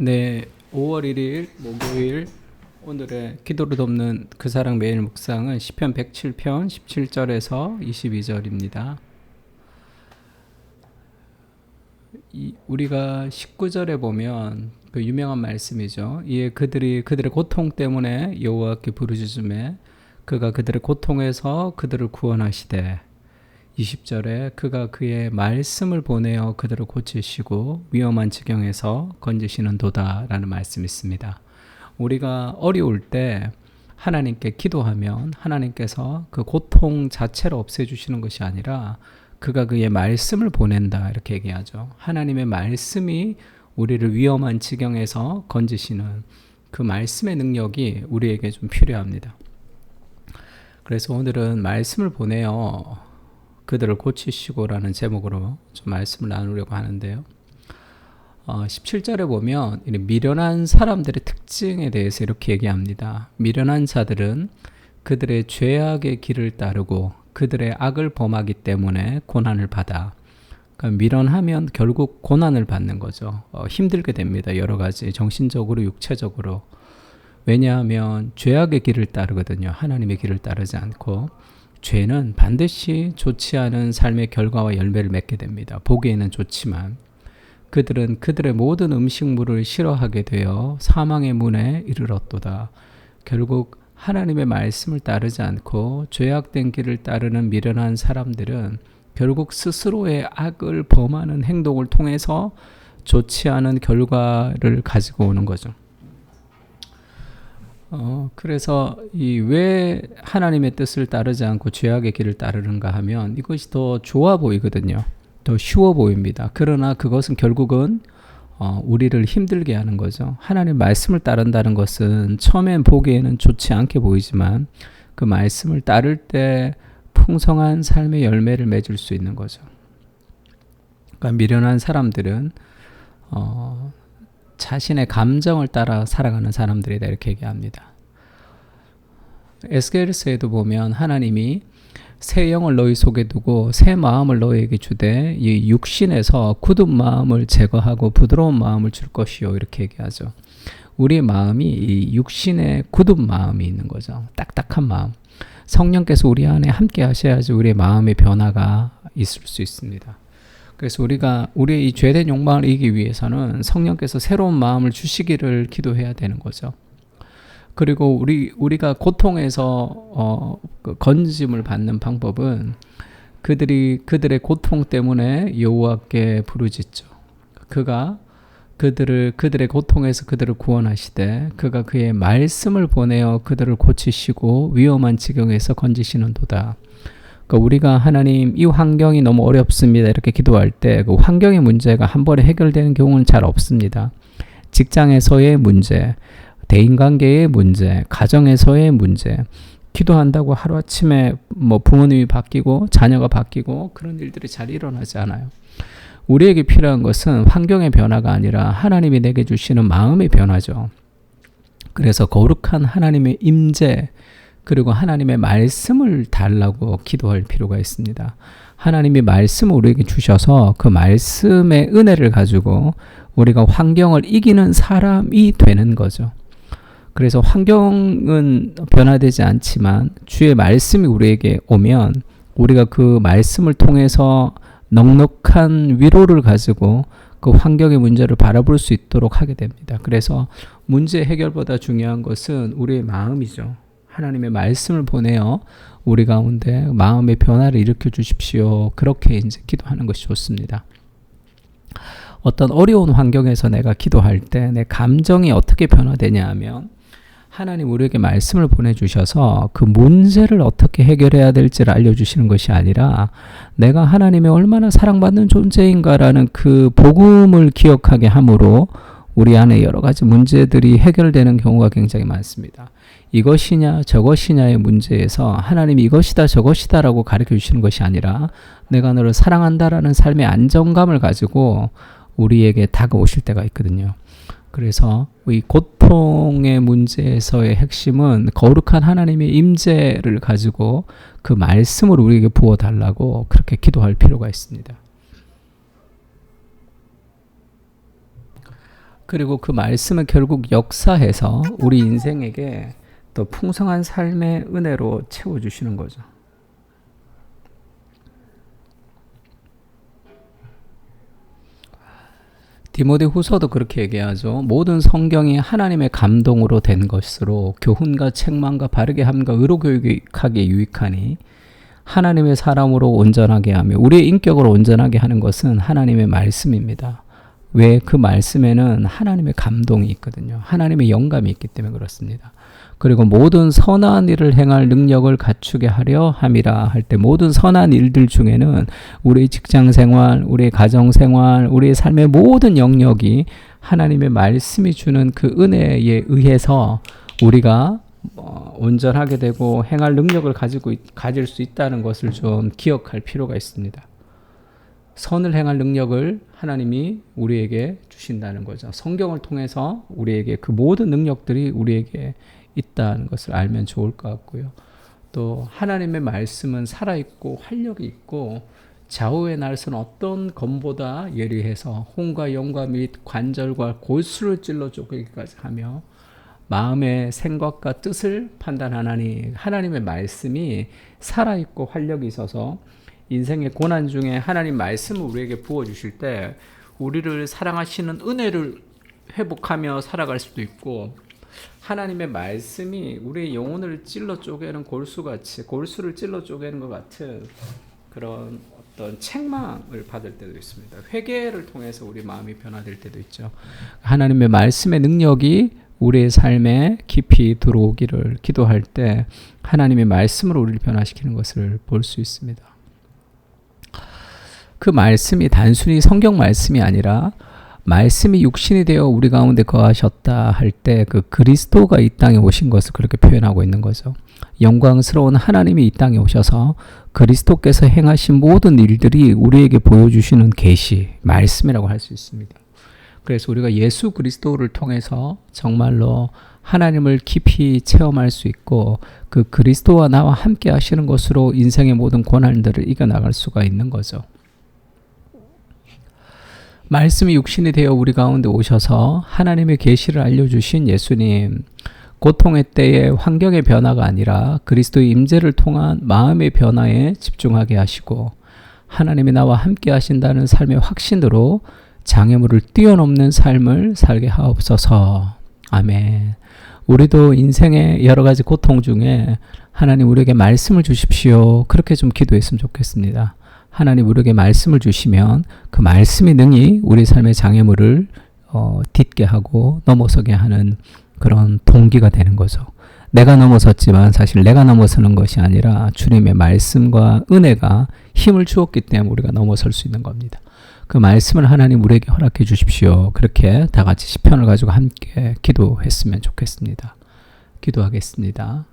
네, 5월 1일 목요일 오늘의 기도를 돕는 그 사랑 매일 묵상은 시편 107편 17절에서 22절입니다. 우리가 19절에 보면 그 유명한 말씀이죠. 이에 그들의 고통 때문에 여호와께 부르짖음에 그가 그들의 고통에서 그들을 구원하시되, 20절에 그가 그의 말씀을 보내어 그들을 고치시고 위험한 지경에서 건지시는 도다라는 말씀이 있습니다. 우리가 어려울 때 하나님께 기도하면 하나님께서 그 고통 자체를 없애주시는 것이 아니라 그가 그의 말씀을 보낸다, 이렇게 얘기하죠. 하나님의 말씀이 우리를 위험한 지경에서 건지시는 그 말씀의 능력이 우리에게 좀 필요합니다. 그래서 오늘은 말씀을 보내어 그들을 고치시고라는 제목으로 좀 말씀을 나누려고 하는데요. 17절에 보면 미련한 사람들의 특징에 대해서 이렇게 얘기합니다. 미련한 자들은 그들의 죄악의 길을 따르고 그들의 악을 범하기 때문에 고난을 받아. 그러니까 미련하면 결국 고난을 받는 거죠. 힘들게 됩니다. 여러 가지 정신적으로 육체적으로. 왜냐하면 죄악의 길을 따르거든요. 하나님의 길을 따르지 않고. 죄는 반드시 좋지 않은 삶의 결과와 열매를 맺게 됩니다. 보기에는 좋지만 그들은 그들의 모든 음식물을 싫어하게 되어 사망의 문에 이르렀도다. 결국 하나님의 말씀을 따르지 않고 죄악된 길을 따르는 미련한 사람들은 결국 스스로의 악을 범하는 행동을 통해서 좋지 않은 결과를 가지고 오는 거죠. 그래서 왜 하나님의 뜻을 따르지 않고 죄악의 길을 따르는가 하면 이것이 더 좋아 보이거든요. 더 쉬워 보입니다. 그러나 그것은 결국은 우리를 힘들게 하는 거죠. 하나님의 말씀을 따른다는 것은 처음엔 보기에는 좋지 않게 보이지만 그 말씀을 따를 때 풍성한 삶의 열매를 맺을 수 있는 거죠. 그러니까 미련한 사람들은 자신의 감정을 따라 살아가는 사람들이다, 이렇게 얘기합니다. 에스겔서에도 보면 하나님이 새 영을 너희 속에 두고 새 마음을 너희에게 주되 이 육신에서 굳은 마음을 제거하고 부드러운 마음을 줄 것이요, 이렇게 얘기하죠. 우리의 마음이 이 육신에 굳은 마음이 있는 거죠. 딱딱한 마음. 성령께서 우리 안에 함께 하셔야지 우리의 마음의 변화가 있을 수 있습니다. 그래서 우리의 이 죄된 욕망을 이기기 위해서는 성령께서 새로운 마음을 주시기를 기도해야 되는 거죠. 그리고 우리가 고통에서 건짐을 받는 방법은 그들의 고통 때문에 여호와께 부르짖죠. 그가 그들의 고통에서 그들을 구원하시되 그가 그의 말씀을 보내어 그들을 고치시고 위험한 지경에서 건지시는 도다. 그러니까 우리가 하나님, 이 환경이 너무 어렵습니다, 이렇게 기도할 때 그 환경의 문제가 한 번에 해결되는 경우는 잘 없습니다. 직장에서의 문제, 대인관계의 문제, 가정에서의 문제, 기도한다고 하루아침에 부모님이 바뀌고 자녀가 바뀌고 그런 일들이 잘 일어나지 않아요. 우리에게 필요한 것은 환경의 변화가 아니라 하나님이 내게 주시는 마음의 변화죠. 그래서 거룩한 하나님의 임재, 그리고 하나님의 말씀을 달라고 기도할 필요가 있습니다. 하나님이 말씀을 우리에게 주셔서 그 말씀의 은혜를 가지고 우리가 환경을 이기는 사람이 되는 거죠. 그래서 환경은 변화되지 않지만 주의 말씀이 우리에게 오면 우리가 그 말씀을 통해서 넉넉한 위로를 가지고 그 환경의 문제를 바라볼 수 있도록 하게 됩니다. 그래서 문제 해결보다 중요한 것은 우리의 마음이죠. 하나님의 말씀을 보내어 우리 가운데 마음의 변화를 일으켜 주십시오. 그렇게 이제 기도하는 것이 좋습니다. 어떤 어려운 환경에서 내가 기도할 때 내 감정이 어떻게 변화되냐 하면 하나님 우리에게 말씀을 보내주셔서 그 문제를 어떻게 해결해야 될지를 알려주시는 것이 아니라 내가 하나님의 얼마나 사랑받는 존재인가라는 그 복음을 기억하게 함으로 우리 안에 여러 가지 문제들이 해결되는 경우가 굉장히 많습니다. 이것이냐 저것이냐의 문제에서 하나님이 이것이다 저것이다 라고 가르쳐 주시는 것이 아니라 내가 너를 사랑한다라는 삶의 안정감을 가지고 우리에게 다가오실 때가 있거든요. 그래서 이 고통의 문제에서의 핵심은 거룩한 하나님의 임재를 가지고 그 말씀을 우리에게 부어달라고 그렇게 기도할 필요가 있습니다. 그리고 그 말씀은 결국 역사해서 우리 인생에게 또 풍성한 삶의 은혜로 채워주시는 거죠. 디모데후서도 그렇게 얘기하죠. 모든 성경이 하나님의 감동으로 된 것으로 교훈과 책망과 바르게 함과 의로 교육하기에 유익하니 하나님의 사람으로 온전하게 하며 우리의 인격으로 온전하게 하는 것은 하나님의 말씀입니다. 왜? 그 말씀에는 하나님의 감동이 있거든요. 하나님의 영감이 있기 때문에 그렇습니다. 그리고 모든 선한 일을 행할 능력을 갖추게 하려 함이라 할 때 모든 선한 일들 중에는 우리의 직장생활, 우리의 가정생활, 우리의 삶의 모든 영역이 하나님의 말씀이 주는 그 은혜에 의해서 우리가 온전하게 되고 행할 능력을 가질 수 있다는 것을 좀 기억할 필요가 있습니다. 선을 행할 능력을 하나님이 우리에게 주신다는 거죠. 성경을 통해서 우리에게 그 모든 능력들이 우리에게 있다는 것을 알면 좋을 것 같고요. 또 하나님의 말씀은 살아있고 활력이 있고 좌우의 날선 어떤 검보다 예리해서 혼과 영과 및 관절과 골수를 찔러 쪼개기까지 하며 마음의 생각과 뜻을 판단하나니 하나님의 말씀이 살아있고 활력이 있어서 인생의 고난 중에 하나님 말씀을 우리에게 부어주실 때 우리를 사랑하시는 은혜를 회복하며 살아갈 수도 있고 하나님의 말씀이 우리의 영혼을 찔러 쪼개는 골수를 찔러 쪼개는 것 같은 그런 어떤 책망을 받을 때도 있습니다. 회개를 통해서 우리 마음이 변화될 때도 있죠. 하나님의 말씀의 능력이 우리의 삶에 깊이 들어오기를 기도할 때 하나님의 말씀으로 우리를 변화시키는 것을 볼 수 있습니다. 그 말씀이 단순히 성경 말씀이 아니라 말씀이 육신이 되어 우리 가운데 거하셨다 할 때 그 그리스도가 이 땅에 오신 것을 그렇게 표현하고 있는 거죠. 영광스러운 하나님이 이 땅에 오셔서 그리스도께서 행하신 모든 일들이 우리에게 보여주시는 계시, 말씀이라고 할 수 있습니다. 그래서 우리가 예수 그리스도를 통해서 정말로 하나님을 깊이 체험할 수 있고 그 그리스도와 나와 함께 하시는 것으로 인생의 모든 고난들을 이겨나갈 수가 있는 거죠. 말씀이 육신이 되어 우리 가운데 오셔서 하나님의 계시를 알려주신 예수님, 고통의 때에 환경의 변화가 아니라 그리스도의 임재를 통한 마음의 변화에 집중하게 하시고 하나님이 나와 함께 하신다는 삶의 확신으로 장애물을 뛰어넘는 삶을 살게 하옵소서. 아멘. 우리도 인생의 여러 가지 고통 중에 하나님 우리에게 말씀을 주십시오. 그렇게 좀 기도했으면 좋겠습니다. 하나님 우리에게 말씀을 주시면 그 말씀이 능히 우리 삶의 장애물을 딛게 하고 넘어서게 하는 그런 동기가 되는 거죠. 내가 넘어섰지만 사실 내가 넘어서는 것이 아니라 주님의 말씀과 은혜가 힘을 주었기 때문에 우리가 넘어설 수 있는 겁니다. 그 말씀을 하나님 우리에게 허락해 주십시오. 그렇게 다 같이 시편을 가지고 함께 기도했으면 좋겠습니다. 기도하겠습니다.